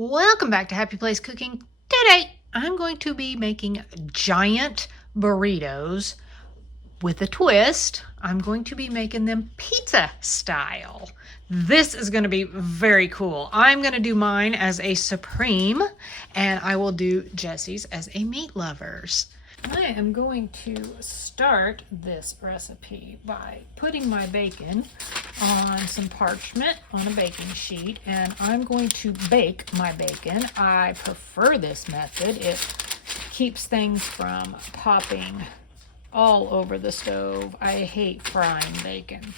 Welcome back to Happy Place Cooking. Today, I'm going to be making giant burritos with a twist. I'm going to be making them pizza style. This is going to be very cool. I'm going to do mine as a supreme, and I will do Jesse's as a meat lovers. I am going to start this recipe by putting my bacon on some parchment on a baking sheet, and I'm going to bake my bacon. I prefer this method. It keeps things from popping all over the stove. I hate frying bacon.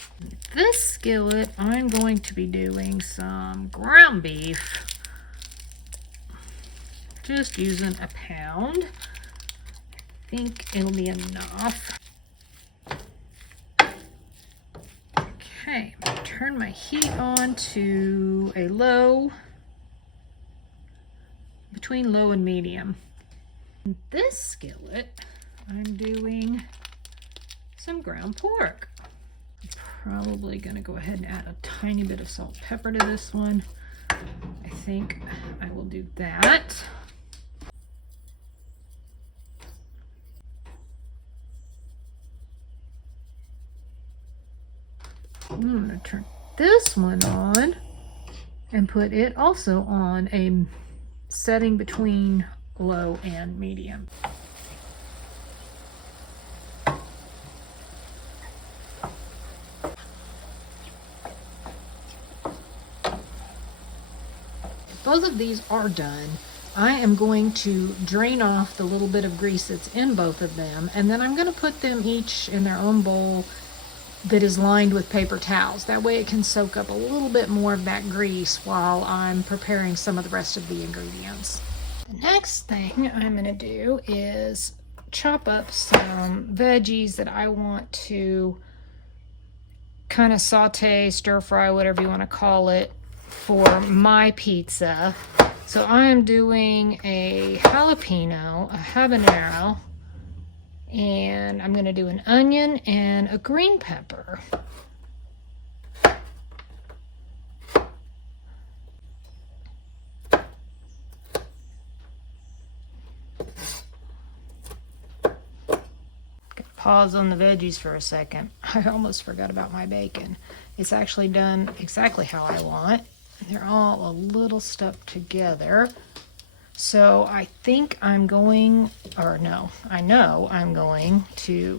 This skillet, I'm going to be doing some ground beef. Just using a pound. I think it'll be enough. Okay, turn my heat on to a low, between low and medium. In this skillet, I'm doing some ground pork. I'm probably gonna go ahead and add a tiny bit of salt and pepper to this one. I think I will do that. I'm going to turn this one on and put it also on a setting between low and medium. Both of these are done. I am going to drain off the little bit of grease that's in both of them, and then I'm going to put them each in their own bowl that is lined with paper towels. That way it can soak up a little bit more of that grease while I'm preparing some of the rest of the ingredients. The next thing I'm going to do is chop up some veggies that I want to kind of saute, stir fry, whatever you want to call it, for my pizza. So I am doing a jalapeno, a habanero, and I'm going to do an onion and a green pepper. Pause on the veggies for a second. I almost forgot about my bacon. It's actually done exactly how I want. They're all a little stuck together. So I think I'm going, or no, I know I'm going to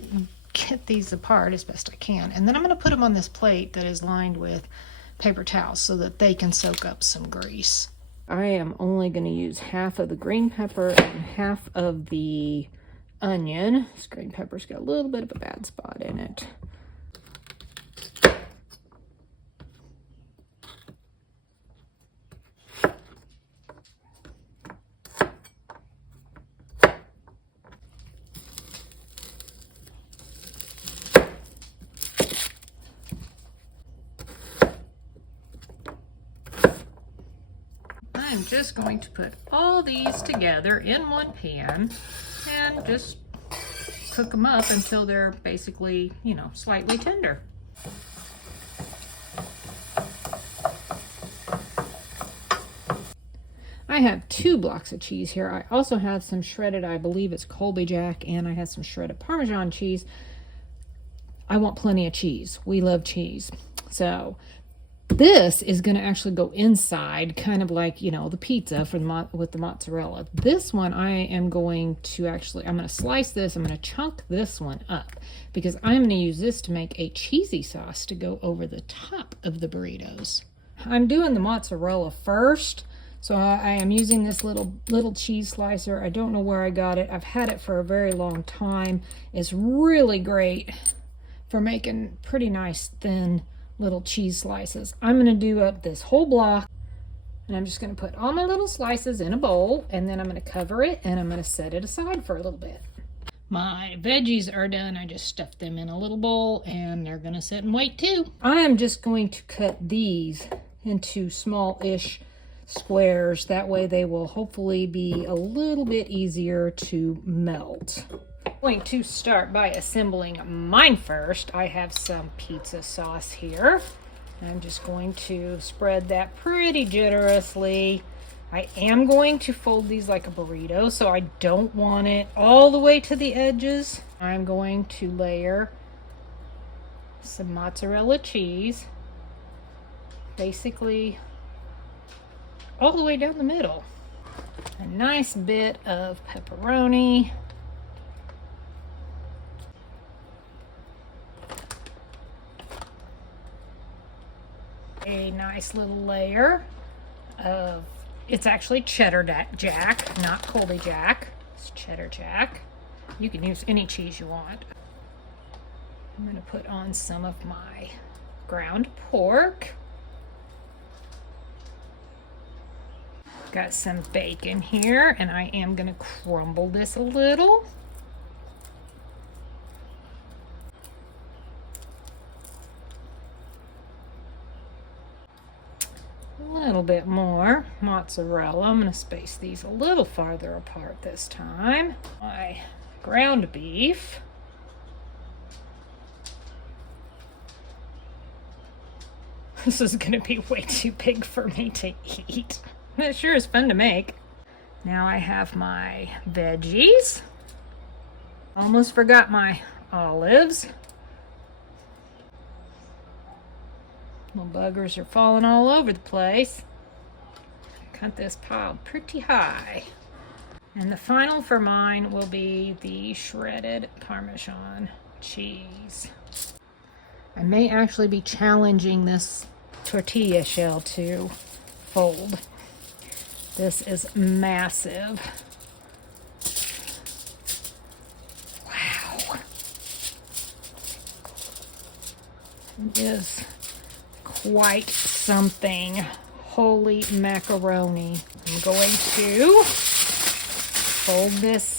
get these apart as best I can. And then I'm going to put them on this plate that is lined with paper towels so that they can soak up some grease. I am only going to use half of the green pepper and half of the onion. This green pepper's got a little bit of a bad spot in it. I'm just going to put all these together in one pan and just cook them up until they're basically, slightly tender. I have 2 blocks of cheese here. I also have some shredded, I believe it's Colby Jack, and I have some shredded Parmesan cheese. I want plenty of cheese. We love cheese. So this is going to actually go inside, kind of like, the pizza with the mozzarella. This one I am going to I'm going to slice this. I'm going to chunk this one up because I'm going to use this to make a cheesy sauce to go over the top of the burritos. I'm doing the mozzarella first. So I am using this little cheese slicer. I don't know where I got it. I've had it for a very long time. It's really great for making pretty nice thin little cheese slices. I'm going to do up this whole block, and I'm just going to put all my little slices in a bowl, and then I'm going to cover it, and I'm going to set it aside for a little bit. My veggies are done. I just stuffed them in a little bowl, and they're going to sit and wait too. I am just going to cut these into small-ish squares. That way they will hopefully be a little bit easier to melt. I'm going to start by assembling mine first. I have some pizza sauce here. I'm just going to spread that pretty generously I am going to fold these like a burrito, so I don't want it all the way to the edges. I'm going to layer some mozzarella cheese, basically all the way down the middle. A nice bit of pepperoni. A nice little layer of, it's actually cheddar jack, not Colby Jack. It's cheddar jack. You can use any cheese you want. I'm going to put on some of my ground pork. Got some bacon here, and I am going to crumble this a little. A little bit more mozzarella. I'm going to space these a little farther apart this time. My ground beef. This is going to be way too big for me to eat. It sure is fun to make. Now I have my veggies. Almost forgot my olives. Little buggers are falling all over the place. Cut this pile pretty high. And the final for mine will be the shredded Parmesan cheese. I may actually be challenging this tortilla shell to fold. This is massive. Wow. It is quite something. Holy macaroni. I'm going to fold this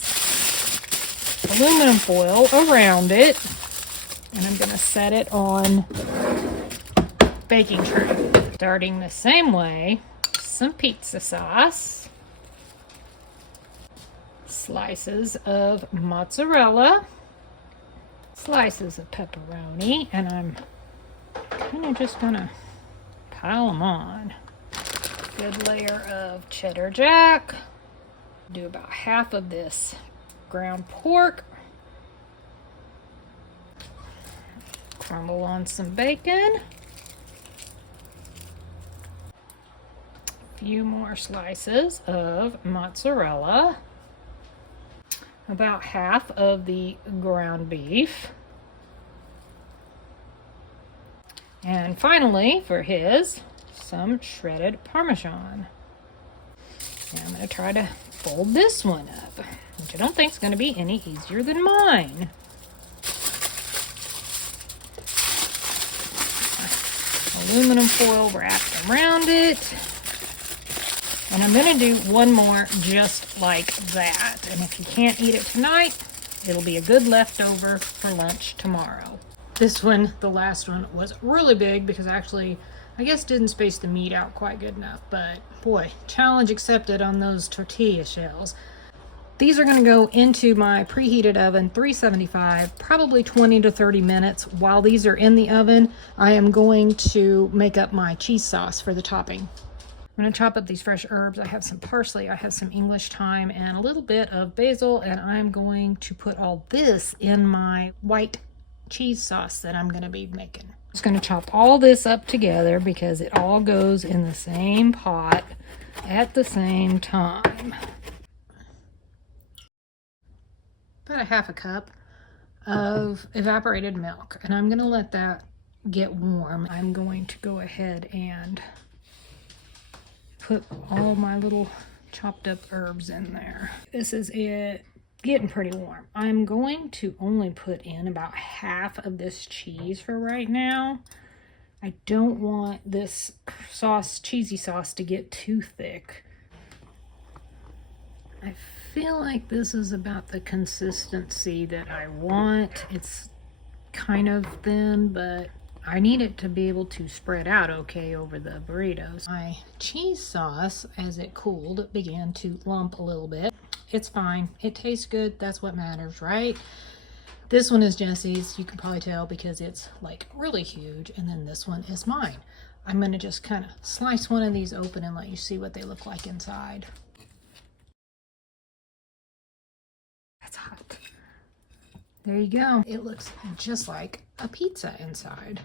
aluminum foil around it, and I'm going to set it on baking tray. Starting the same way, some pizza sauce, slices of mozzarella, slices of pepperoni, and I'm kind of just going to pile them on. Good layer of cheddar jack. Do about half of this ground pork. Crumble on some bacon. A few more slices of mozzarella. About half of the ground beef. And finally, for his, some shredded Parmesan. Now I'm going to try to fold this one up, which I don't think is going to be any easier than mine. Aluminum foil wrapped around it. And I'm going to do one more just like that. And if you can't eat it tonight, it'll be a good leftover for lunch tomorrow. This one, the last one, was really big because actually, I guess didn't space the meat out quite good enough. But boy, challenge accepted on those tortilla shells. These are going to go into my preheated oven, 375, probably 20 to 30 minutes. While these are in the oven, I am going to make up my cheese sauce for the topping. I'm going to chop up these fresh herbs. I have some parsley, I have some English thyme, and a little bit of basil, and I'm going to put all this in my white cheese sauce that I'm going to be making. I'm just going to chop all this up together because it all goes in the same pot at the same time. About a half a cup of evaporated milk, and I'm going to let that get warm. I'm going to go ahead and put all my little chopped up herbs in there. This is it, getting pretty warm. I'm going to only put in about half of this cheese for right now. I don't want this sauce, cheesy sauce, to get too thick. I feel like this is about the consistency that I want. It's kind of thin, but I need it to be able to spread out okay over the burritos. My cheese sauce, as it cooled, began to lump a little bit. It's fine. It tastes good. That's what matters, right? This one is Jesse's. You can probably tell because it's like really huge. And then this one is mine. I'm going to just kind of slice one of these open and let you see what they look like inside. That's hot. There you go. It looks just like a pizza inside.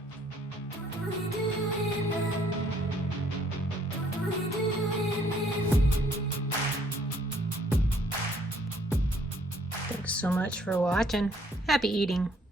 Thanks so much for watching. Happy eating.